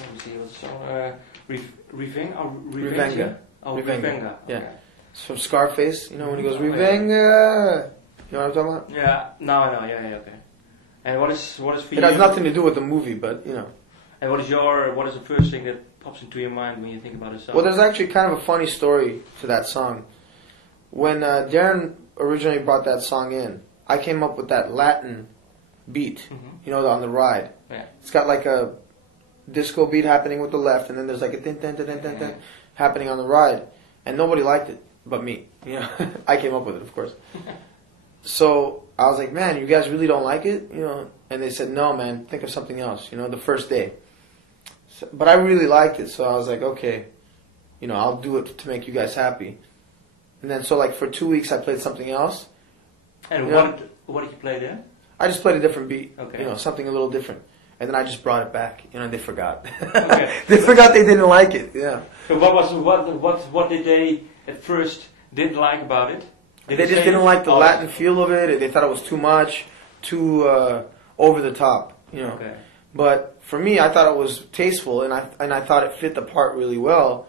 Let me see, what's the song? Revenga? Revenga. Oh, Revenga. Revenga. Yeah. Okay. It's from Scarface, you know, when he goes, Oh, yeah. Revenga! You know what I'm talking about? Yeah, now I know, yeah, okay. And what is for It you? has nothing to do with the movie, but, you know. And what is the first thing that pops into your mind when you think about a song? Well, there's actually kind of a funny story to that song. When Darren originally brought that song in, I came up with that Latin beat, you know, on the ride. Yeah. It's got like a disco beat happening with the left, and then there's like a din din din din din din happening on the ride, and nobody liked it but me. You know, I came up with it, of course. So I was like, man, you guys really don't like it, you know? And they said, no, man, think of something else. You know, the first day. So, but I really liked it, so I was like, okay, you know, I'll do it to make you guys happy. And then so like for 2 weeks I played something else. And You know? what did you play there? I just played a different beat, Okay. you know, something a little different. And then I just brought it back, you know, and they forgot. Okay. They forgot they didn't like it, yeah. So what did they at first didn't like about it? They just didn't like the Latin feel of it. They thought it was too much, too over the top, you know. Okay. But for me, I thought it was tasteful, and I thought it fit the part really well,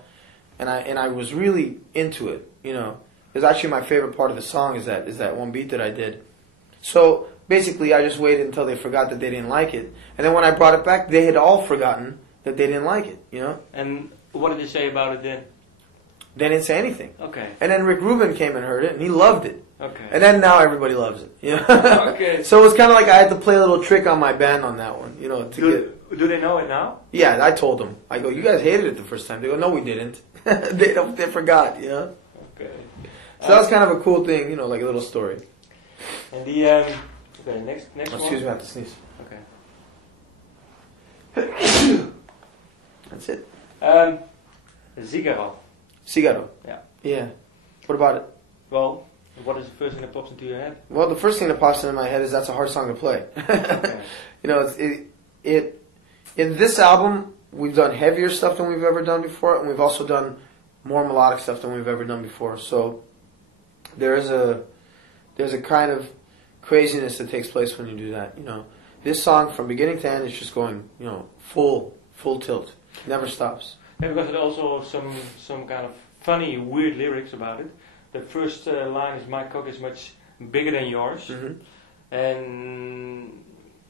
and I was really into it, you know. It's actually my favorite part of the song is that one beat that I did. So basically, I just waited until they forgot that they didn't like it, and then when I brought it back, they had all forgotten that they didn't like it, you know. And what did they say about it then? They didn't say anything. Okay. And then Rick Rubin came and heard it, and he loved it. Okay. And then now everybody loves it. You know? Okay. So it was kind of like I had to play a little trick on my band on that one, you know. Do they know it now? Yeah, I told them. I go, you guys hated it the first time. They go, no, we didn't. They forgot, you know. Okay. So that was kind of a cool thing, you know, like a little story. And the okay, next one. Excuse me, I have to sneeze. Okay. That's it. Zigaro. Cigaro. Yeah. Yeah. What about it? Well, what is the first thing that pops into your head? Well, the first thing that pops into my head is that's a hard song to play. Okay. You know, in this album, we've done heavier stuff than we've ever done before, and we've also done more melodic stuff than we've ever done before. So there's a kind of craziness that takes place when you do that. You know, this song from beginning to end is just going, you know, full tilt, never stops. Yeah, because there's also some kind of funny, weird lyrics about it. The first line is "My cock is much bigger than yours," and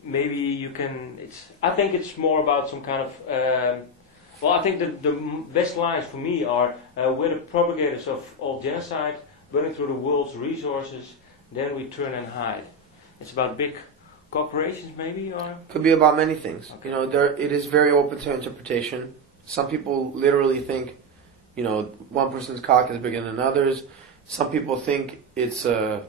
maybe you can. I think it's more about some kind of. Well, I think the best lines for me are "We're the propagators of all genocide, burning through the world's resources. Then we turn and hide." It's about big corporations, maybe, or could be about many things. Okay. You know, it is very open to interpretation. Some people literally think, you know, one person's cock is bigger than others. Some people think it's a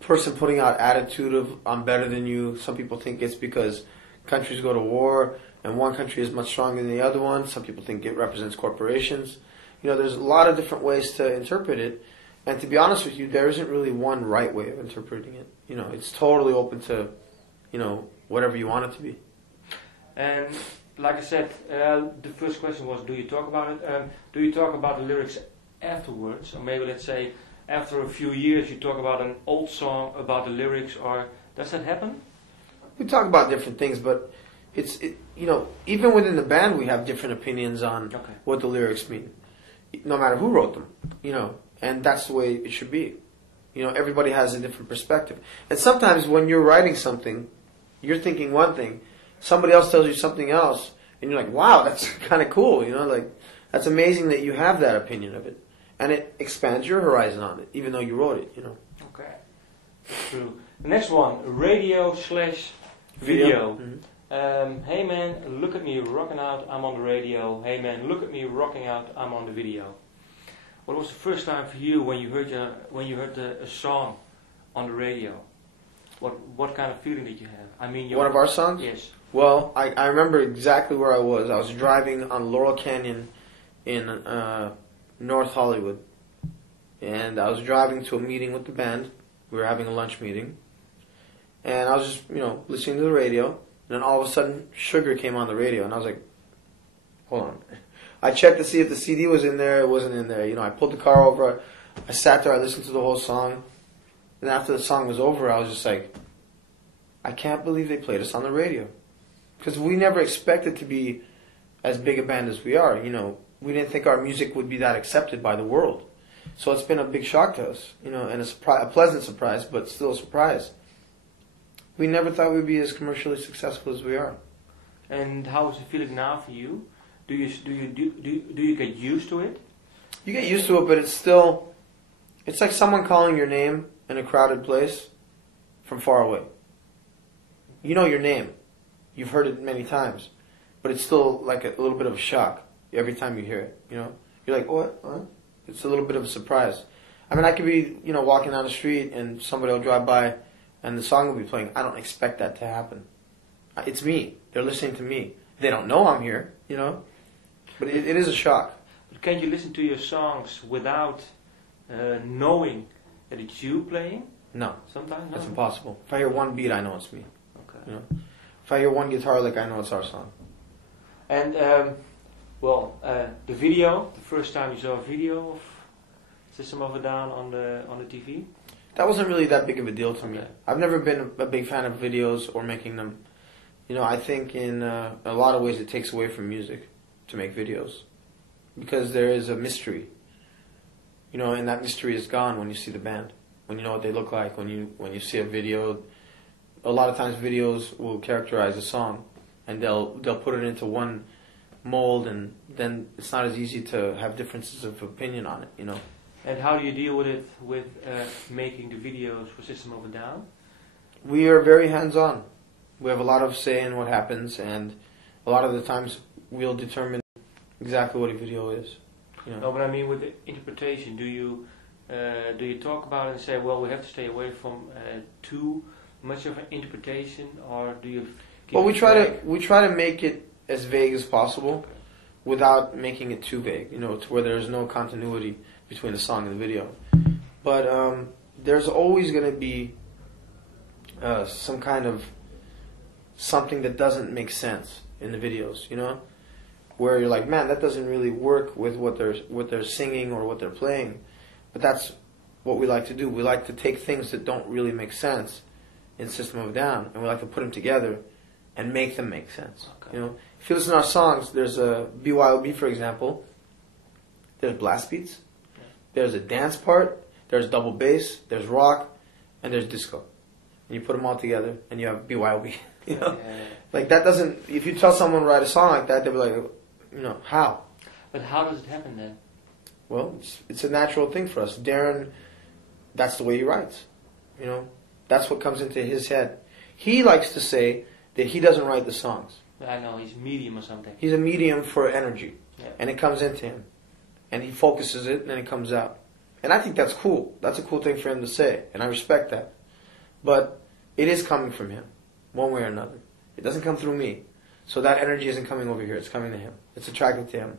person putting out attitude of "I'm better than you." Some people think it's because countries go to war and one country is much stronger than the other one. Some people think it represents corporations. You know, there's a lot of different ways to interpret it. And to be honest with you, there isn't really one right way of interpreting it. You know, it's totally open to, you know, whatever you want it to be. And like I said, the first question was, do you talk about it? Do you talk about the lyrics afterwards? Or maybe, let's say, after a few years you talk about an old song, about the lyrics, or does that happen? We talk about different things, but you know, even within the band we have different opinions on what the lyrics mean. No matter who wrote them, you know, and that's the way it should be. You know, everybody has a different perspective. And sometimes when you're writing something, you're thinking one thing, somebody else tells you something else, and you're like, wow, that's kind of cool, you know, like, that's amazing that you have that opinion of it. And it expands your horizon on it, even though you wrote it, you know. Okay, true. The next one, radio/video. Hey man, look at me rocking out, I'm on the radio. Hey man, look at me rocking out, I'm on the video. What was the first time for you when you heard a song on the radio? What kind of feeling did you have? I mean, One of our songs? Yes. Well, I remember exactly where I was. I was driving on Laurel Canyon in North Hollywood. And I was driving to a meeting with the band. We were having a lunch meeting. And I was just, you know, listening to the radio. And then all of a sudden, Sugar came on the radio. And I was like, hold on. I checked to see if the CD was in there. It wasn't in there. You know, I pulled the car over. I sat there. I listened to the whole song. And after the song was over, I was just like, I can't believe they played us on the radio. Because we never expected to be as big a band as we are. You know, we didn't think our music would be that accepted by the world. So it's been a big shock to us, you know, and a pleasant surprise, but still a surprise. We never thought we'd be as commercially successful as we are. And how is it feeling now for you? Do you get used to it? You get used to it, but it's like someone calling your name in a crowded place from far away. You know your name. You've heard it many times, but it's still like a little bit of a shock every time you hear it, you know? You're like, what? Huh? It's a little bit of a surprise. I mean, I could be, you know, walking down the street and somebody will drive by and the song will be playing. I don't expect that to happen. It's me. They're listening to me. They don't know I'm here, you know? But it is a shock. But can you listen to your songs without knowing that it's you playing? No. Sometimes? No? That's impossible. If I hear one beat, I know it's me. Okay. You know? If I hear one guitar lick, I know it's our song. And, the video, the first time you saw a video of System of a Down on the TV? That wasn't really that big of a deal to me. Okay. I've never been a big fan of videos or making them. You know, I think in a lot of ways it takes away from music to make videos. Because there is a mystery. You know, and that mystery is gone when you see the band. When you know what they look like, when you see a video. A lot of times videos will characterize a song and they'll put it into one mold, and then it's not as easy to have differences of opinion on it, you know. And how do you deal with it with making the videos for System of a Down? We are very hands-on. We have a lot of say in what happens, and a lot of the times we'll determine exactly what a video is. You know? No, but I mean with the interpretation, do you talk about it and say, well, we have to stay away from too much of an interpretation, or do you? Well, we try to make it as vague as possible, without making it too vague. You know, to where there's no continuity between the song and the video. But there's always going to be some kind of something that doesn't make sense in the videos, you know, where you're like, man, that doesn't really work with what they're singing or what they're playing. But that's what we like to do. We like to take things that don't really make sense in System of a Down, and we like to put them together and make them make sense. Okay. You know, if you listen to our songs, there's a BYOB, for example. There's blast beats. Yeah. There's a dance part. There's double bass. There's rock, and there's disco. And you put them all together, and you have BYOB. You know, like that doesn't. If you tell someone to write a song like that, they'll be like, you know, how? But how does it happen then? Well, it's a natural thing for us. Darren, that's the way he writes. You know, that's what comes into his head. He likes to say that he doesn't write the songs. I know, he's medium or something. He's a medium for energy. Yeah. And it comes into him. And he focuses it, and then it comes out. And I think that's cool. That's a cool thing for him to say, and I respect that. But it is coming from him, one way or another. It doesn't come through me. So that energy isn't coming over here, it's coming to him. It's attracted to him.